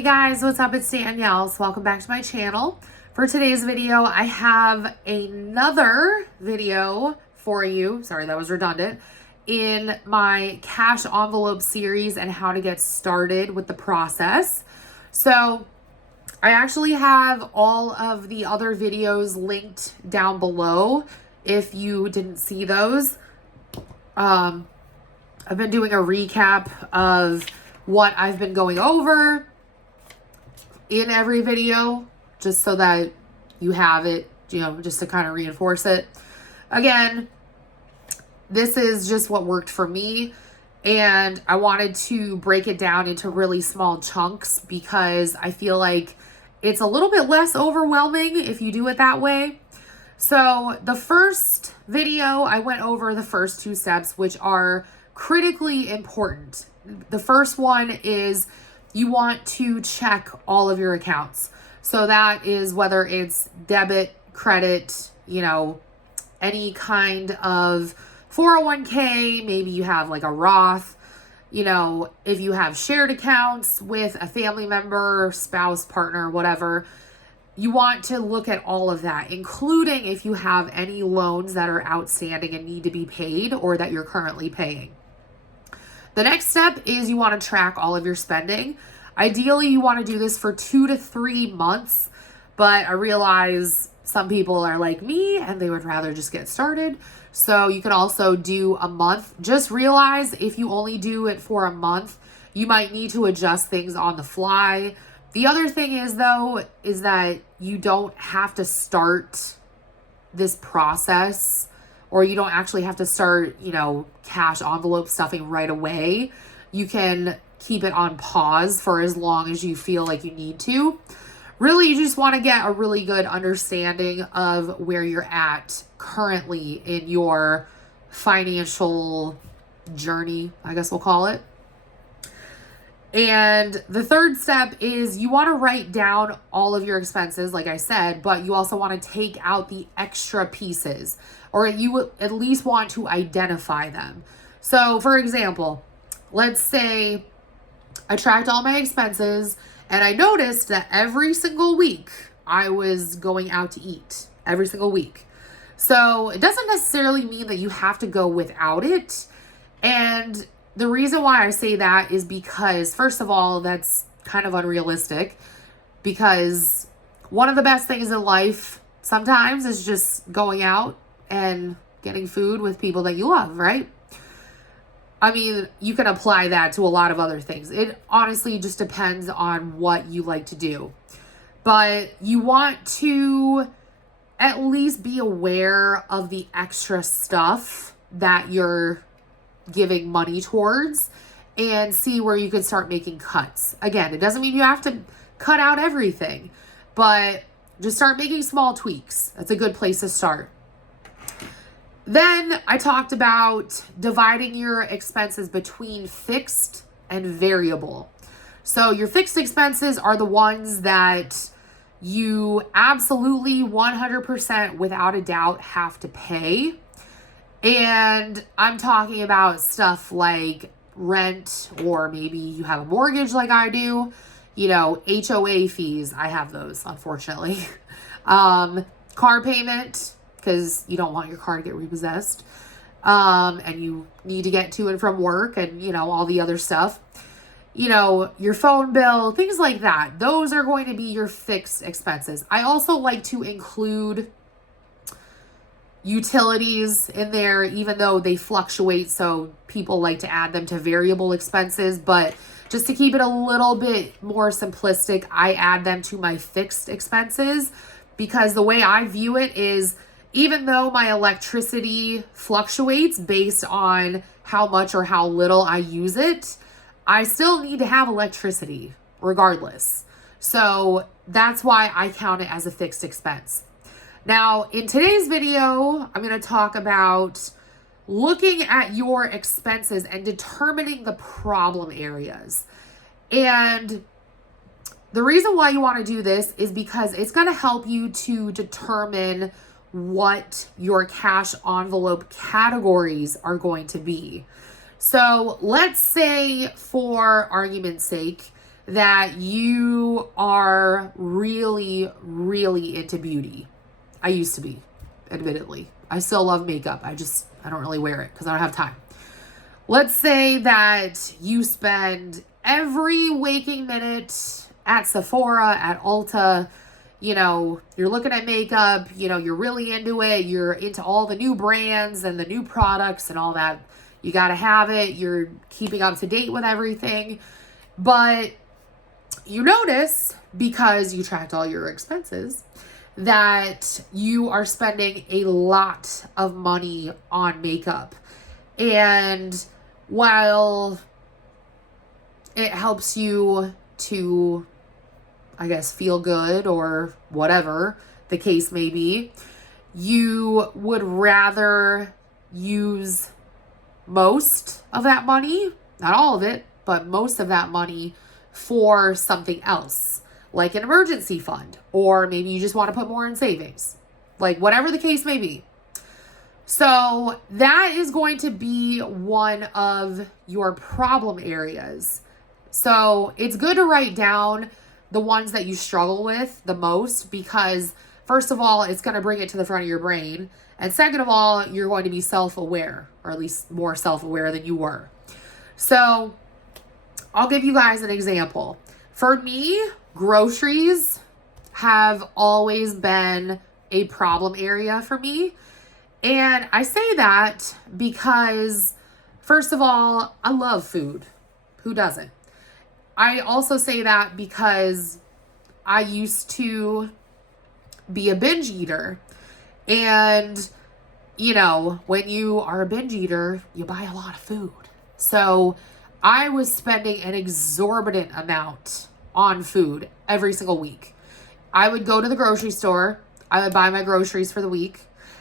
Hey guys, what's up? It's Danielle. So welcome back to my channel. For today's video, I have another video for you. Sorry, that was redundant. In my cash envelope series and how to get started with the process. So I actually have all of the other videos linked down below if you didn't see those. I've been doing a recap of what I've been going over in every video, just so that you have it, just to kind of reinforce it. Again, this is just what worked for me, and I wanted to break it down into really small chunks because I feel like it's a little bit less overwhelming if you do it that way. So the first video, I went over the first two steps, which are critically important. The first one is you want to check all of your accounts. So that is whether it's debit, credit, any kind of 401k, maybe you have like a Roth, if you have shared accounts with a family member, spouse, partner, whatever, you want to look at all of that, including if you have any loans that are outstanding and need to be paid or that you're currently paying. The next step is you want to track all of your spending. Ideally, you want to do this for 2 to 3 months, but I realize some people are like me and they would rather just get started. So you can also do a month. Just realize if you only do it for a month, you might need to adjust things on the fly. The other thing is that you don't have to start this process, or you don't actually have to start, cash envelope stuffing right away. You can keep it on pause for as long as you feel like you need to. Really, you just want to get a really good understanding of where you're at currently in your financial journey, I guess we'll call it. And the third step is you want to write down all of your expenses, like I said, but you also want to take out the extra pieces, or you at least want to identify them. So for example, let's say I tracked all my expenses and I noticed that every single week I was going out to eat every single week. So it doesn't necessarily mean that you have to go without it. And the reason why I say that is because, first of all, that's kind of unrealistic, because one of the best things in life sometimes is just going out and getting food with people that you love, right? I mean, you can apply that to a lot of other things. It honestly just depends on what you like to do. But you want to at least be aware of the extra stuff that you're giving money towards and see where you can start making cuts. Again, it doesn't mean you have to cut out everything, but just start making small tweaks. That's a good place to start. Then I talked about dividing your expenses between fixed and variable. So your fixed expenses are the ones that you absolutely 100% without a doubt have to pay. And I'm talking about stuff like rent, or maybe you have a mortgage like I do, HOA fees. I have those, unfortunately. Car payment, because you don't want your car to get repossessed. And you need to get to and from work and, all the other stuff. Your phone bill, things like that. Those are going to be your fixed expenses. I also like to include utilities in there, even though they fluctuate, so people like to add them to variable expenses. But just to keep it a little bit more simplistic, I add them to my fixed expenses, because the way I view it is, even though my electricity fluctuates based on how much or how little I use it, I still need to have electricity regardless. So that's why I count it as a fixed expense. Now, in today's video, I'm going to talk about looking at your expenses and determining the problem areas. And the reason why you want to do this is because it's going to help you to determine what your cash envelope categories are going to be. So let's say, for argument's sake, that you are really, really into beauty. I used to be, admittedly. I still love makeup. I don't really wear it because I don't have time. Let's say that you spend every waking minute at Sephora, at Ulta, you're looking at makeup, you're really into it. You're into all the new brands and the new products and all that. You got to have it. You're keeping up to date with everything. But you notice, because you tracked all your expenses, that you are spending a lot of money on makeup. And while it helps you to, I guess, feel good or whatever the case may be, you would rather use most of that money, not all of it, but most of that money for something else, like an emergency fund, or maybe you just want to put more in savings, like whatever the case may be. So that is going to be one of your problem areas. So it's good to write down the ones that you struggle with the most, because first of all, it's going to bring it to the front of your brain. And second of all, you're going to be self-aware, or at least more self-aware than you were. So I'll give you guys an example. For me, groceries have always been a problem area for me. And I say that because, first of all, I love food. Who doesn't? I also say that because I used to be a binge eater. And, when you are a binge eater, you buy a lot of food. So I was spending an exorbitant amount on food every single week. I would go to the grocery store. I would buy my groceries for the week.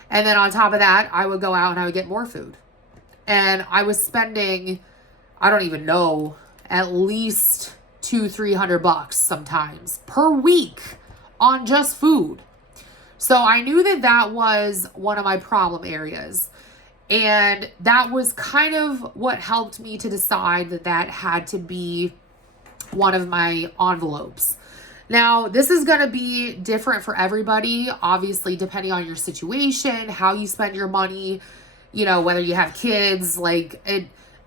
And then on top of that, I would go out and I would get more food. And I was spending, I don't even know, at least $200-300 sometimes per week on just food. So I knew that that was one of my problem areas. And that was kind of what helped me to decide that that had to be one of my envelopes. Now, this is going to be different for everybody, obviously, depending on your situation, how you spend your money, whether you have kids,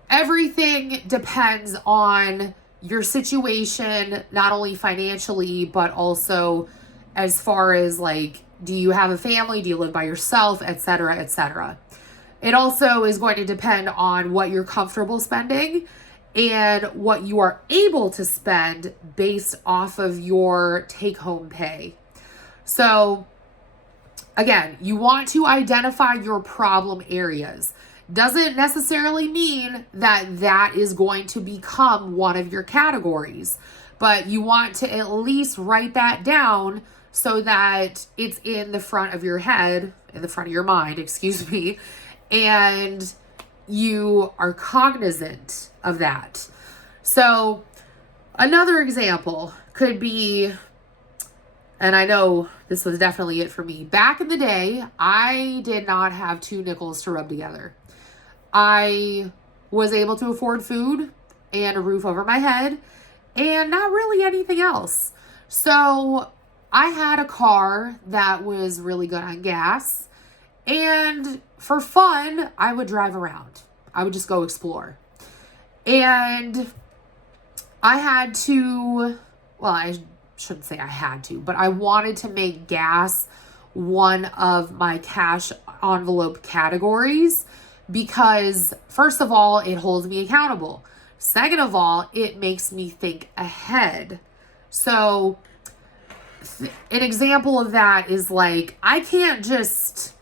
everything depends on your situation, not only financially, but also as far as do you have a family? Do you live by yourself, et cetera, et cetera. It also is going to depend on what you're comfortable spending and what you are able to spend based off of your take-home pay. So again, you want to identify your problem areas. Doesn't necessarily mean that that is going to become one of your categories, but you want to at least write that down so that it's in the front of your head, in the front of your mind, excuse me, and you are cognizant of that. So another example could be, and I know this was definitely it for me. Back in the day, I did not have 2 nickels to rub together. I was able to afford food and a roof over my head and not really anything else. So I had a car that was really good on gas, and for fun, I would drive around. I would just go explore. And I had to, well, I shouldn't say I had to, but I wanted to make gas one of my cash envelope categories because, first of all, it holds me accountable. Second of all, it makes me think ahead. So an example of that is I can't just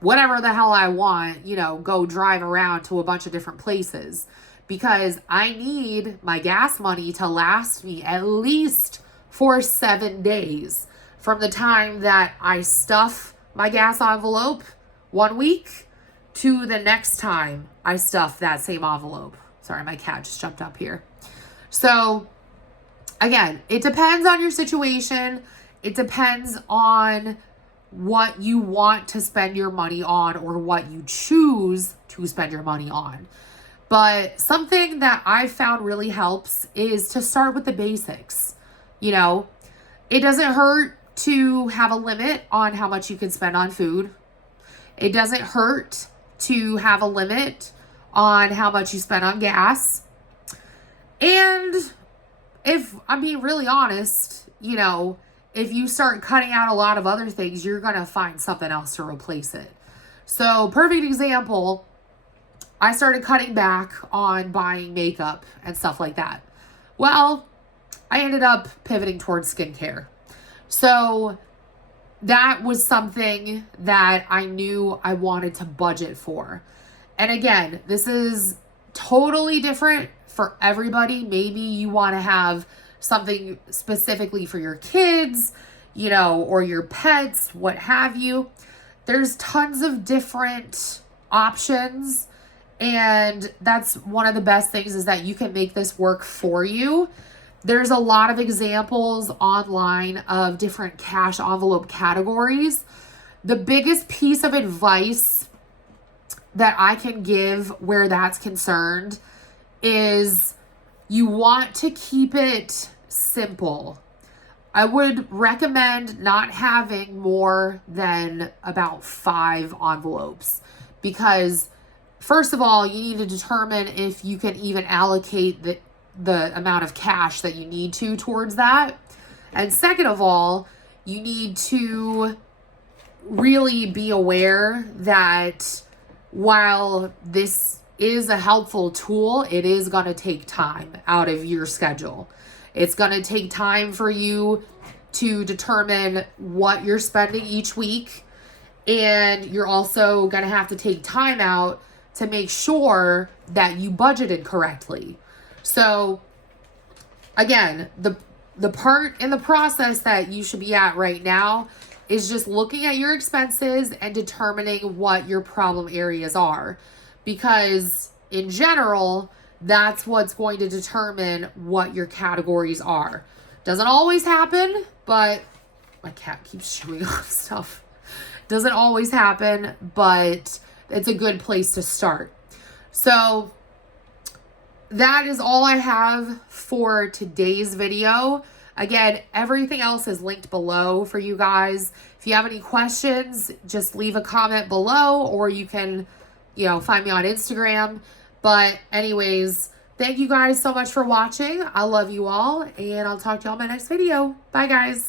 whatever the hell I want, go drive around to a bunch of different places, because I need my gas money to last me at least for 7 days from the time that I stuff my gas envelope 1 week to the next time I stuff that same envelope. Sorry, my cat just jumped up here. So again, it depends on your situation. It depends on what you want to spend your money on or what you choose to spend your money on. But something that I've found really helps is to start with the basics. You know, it doesn't hurt to have a limit on how much you can spend on food. It doesn't hurt to have a limit on how much you spend on gas. And if I'm being really honest, you know, if you start cutting out a lot of other things, you're going to find something else to replace it. So, perfect example, I started cutting back on buying makeup and stuff like that. Well, I ended up pivoting towards skincare. So, that was something that I knew I wanted to budget for. And again, this is totally different for everybody. Maybe you want to have something specifically for your kids, you know, or your pets, what have you. There's tons of different options. And that's one of the best things, is that you can make this work for you. There's a lot of examples online of different cash envelope categories. The biggest piece of advice that I can give where that's concerned is you want to keep it simple. I would recommend not having more than about 5 envelopes, because first of all, you need to determine if you can even allocate the amount of cash that you need to towards that. And second of all, you need to really be aware that while this is a helpful tool, it is going to take time out of your schedule. It's going to take time for you to determine what you're spending each week. And you're also going to have to take time out to make sure that you budgeted correctly. So again, the part in the process that you should be at right now is just looking at your expenses and determining what your problem areas are. Because in general, that's what's going to determine what your categories are. Doesn't always happen, but my cat keeps chewing off stuff. Doesn't always happen, but it's a good place to start. So that is all I have for today's video. Again, everything else is linked below for you guys. If you have any questions, just leave a comment below, or you can, you know, find me on Instagram. But anyways, thank you guys so much for watching. I love you all, and I'll talk to you all in my next video. Bye, guys.